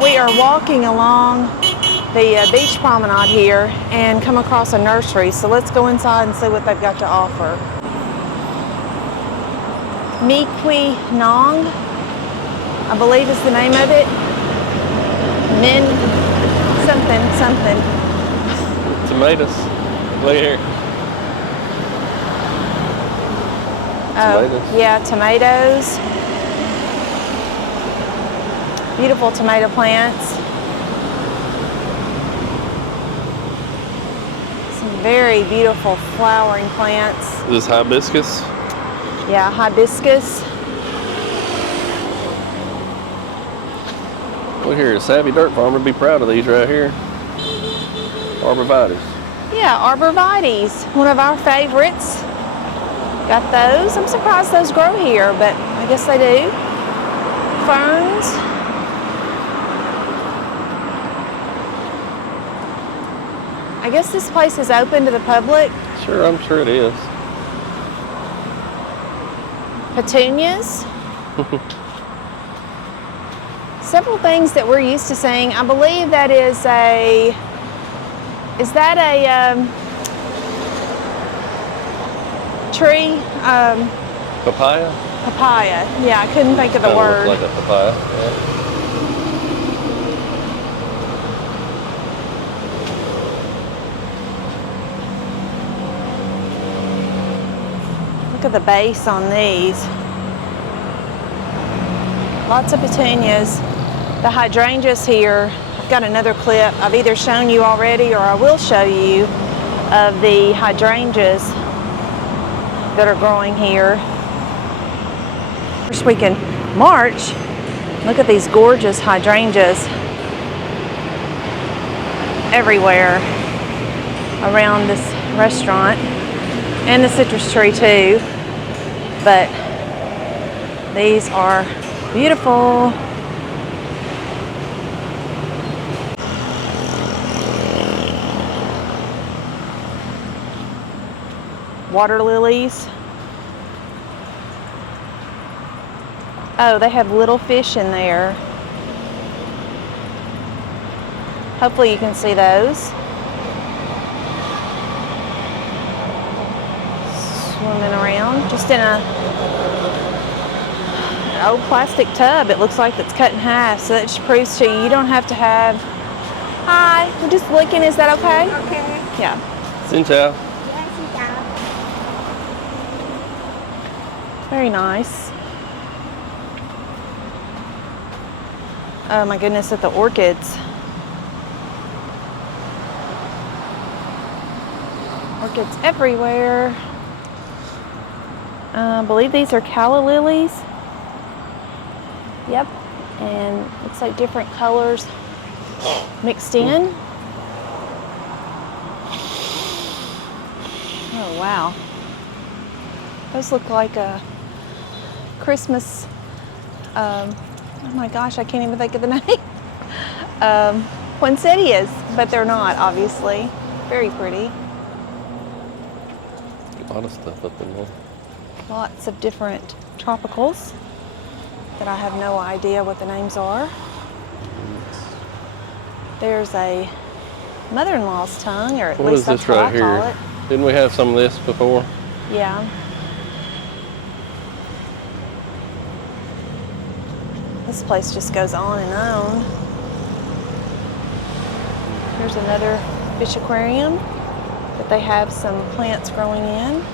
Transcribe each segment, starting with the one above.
We are walking along the beach promenade here and come across a nursery. So let's go inside and see what they've got to offer. Mi Qui Nong, I believe is the name of it. Min something. Tomatoes. Look here. Tomatoes. Yeah, tomatoes. Beautiful tomato plants. Some very beautiful flowering plants. This hibiscus. Yeah, hibiscus. Look here, a savvy dirt farmer would be proud of these right here. Arborvitaes. Yeah, arborvitaes, one of our favorites. Got those. I'm surprised those grow here, but I guess they do. Ferns. I guess this place is open to the public. Sure, I'm sure it is. Petunias. Several things that we're used to seeing. I believe that is a tree? Papaya? Papaya. Yeah, I couldn't think of the word. Looks like a papaya. Yeah. Look at the base on these. Lots of petunias. The hydrangeas here, I've got another clip. I've either shown you already or I will show you of the hydrangeas that are growing here. First week in March, look at these gorgeous hydrangeas everywhere around this restaurant. And the citrus tree too, but these are beautiful. Water lilies. Oh, they have little fish in there. Hopefully you can see those. Swimming around, just in an old plastic tub. It looks like it's cut in half, so that just proves to you don't have to have. Hi, we're just looking. Is that okay? Okay. Yeah. Xin chào. Dạ, xin chào. Very nice. Oh my goodness, at the orchids. Orchids everywhere. I believe these are calla lilies. Yep, and looks like different colors mixed in. Oh wow, those look like a Christmas. Oh my gosh, I can't even think of the name. Poinsettias, but they're not, obviously. Very pretty. A lot of stuff up in there. Lots of different tropicals that I have no idea what the names are. There's a mother-in-law's tongue, or at What least is that's this what right I call here? it. Didn't we have some of this before? Yeah. This place just goes on and on. Here's another fish aquarium that they have some plants growing in.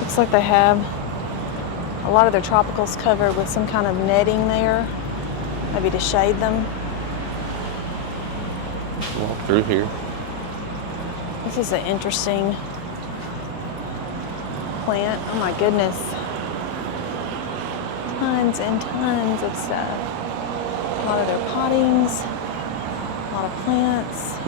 Looks like they have a lot of their tropicals covered with some kind of netting there, maybe to shade them. Walk through here. This is an interesting plant. Oh my goodness. Tons and tons of stuff. A lot of their pottings, a lot of plants.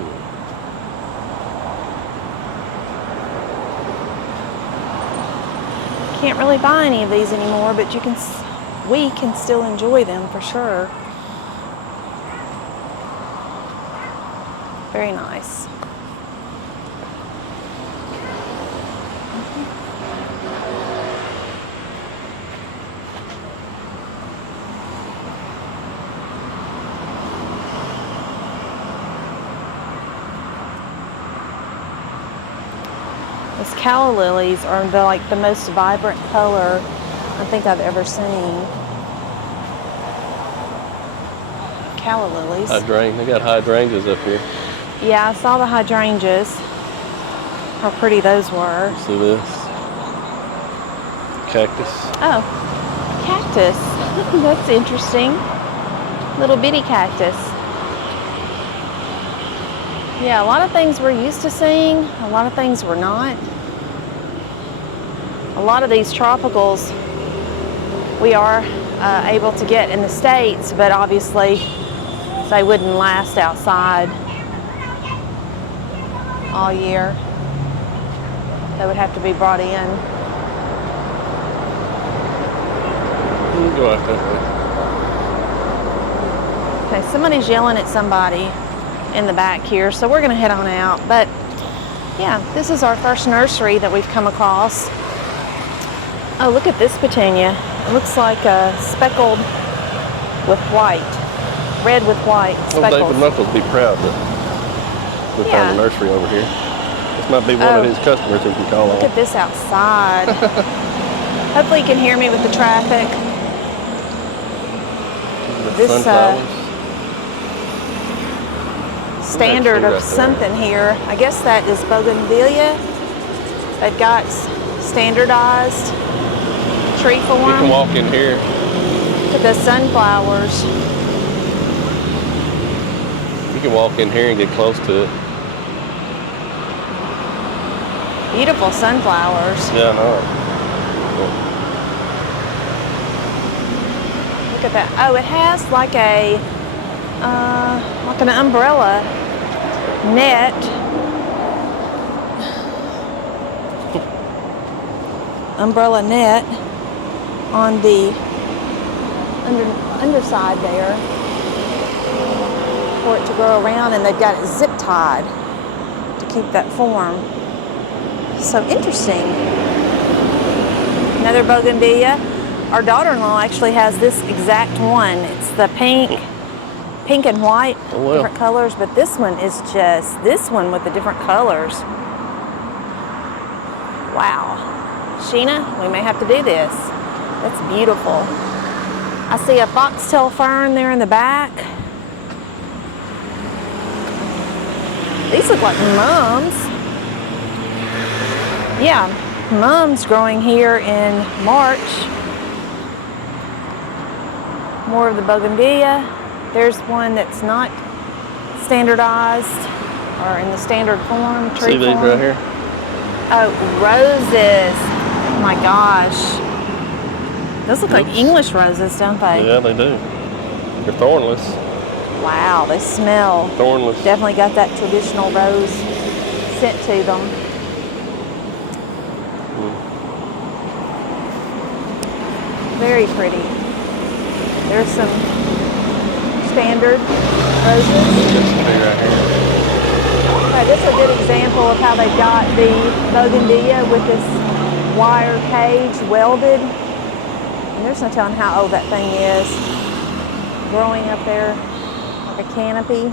Can't really buy any of these anymore, but we can still enjoy them for sure. Very nice. Those calla lilies are like the most vibrant color I think I've ever seen. Calla lilies. They got hydrangeas up here. Yeah, I saw the hydrangeas. How pretty those were. See this? Cactus. Oh, cactus. That's interesting. Little bitty cactus. Yeah, a lot of things we're used to seeing, a lot of things we're not. A lot of these tropicals we are able to get in the States, but obviously they wouldn't last outside all year. They would have to be brought in. You go out that way. Okay, somebody's yelling at somebody in the back here, so we're gonna head on out. But yeah, this is our first nursery that we've come across. Oh, look at this petunia. It looks like speckled with white, red with white speckles. David Knuckles be proud that we found a nursery over here. This might be one of his customers who can call on. Look at this outside. Hopefully you can hear me with the traffic. This standard of something here. I guess that is bougainvillea. They've got standardized tree form. You can walk in here. Look at the sunflowers. You can walk in here and get close to it. Beautiful sunflowers. Yeah, I know. Look at that. Oh, it has like an umbrella net. Umbrella net on the underside there for it to grow around, and they've got it zip tied to keep that form. So interesting. Another bougainvillea. Our daughter-in-law actually has this exact one. It's the pink and white, different colors, but this one is just this one with the different colors. Wow. Sheena, we may have to do this. That's beautiful. I see a foxtail fern there in the back. These look like mums. Yeah, mums growing here in March. More of the bougainvillea. There's one that's not standardized or in the standard form, tree See these form. right here? Oh, roses. Oh my gosh. Those look like English roses, don't they? Yeah, they do. They're thornless. Wow, they smell. Thornless. Definitely got that traditional rose scent to them. Very pretty. There's some standard roses. Right here. Okay, this is a good example of how they've got the bougainvillea with this wire cage welded. And there's no telling how old that thing is. Growing up there like a canopy.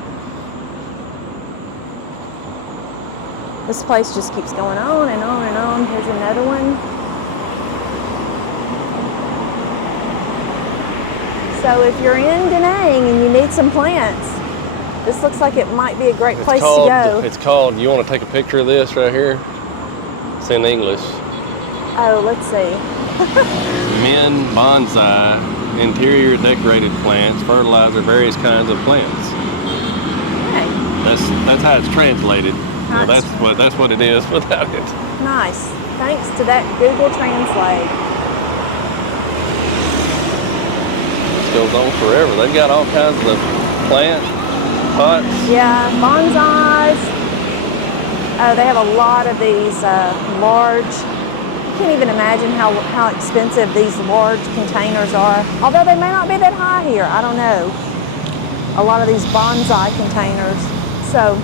This place just keeps going on and on and on. Here's another one. So if you're in Da Nang and you need some plants, this looks like it might be a great place to go. It's called, you want to take a picture of this right here? It's in English. Oh, let's see. Men bonsai, interior decorated plants, fertilizer, various kinds of plants. Okay. That's how it's translated. Well, that's what it is without it. Nice. Thanks to that Google Translate. This goes on forever. They've got all kinds of plant pots. Yeah, bonsais. Oh, they have a lot of these large. I can't even imagine how expensive these large containers are. Although they may not be that high here. I don't know. A lot of these bonsai containers. So,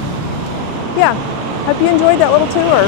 yeah. Hope you enjoyed that little tour.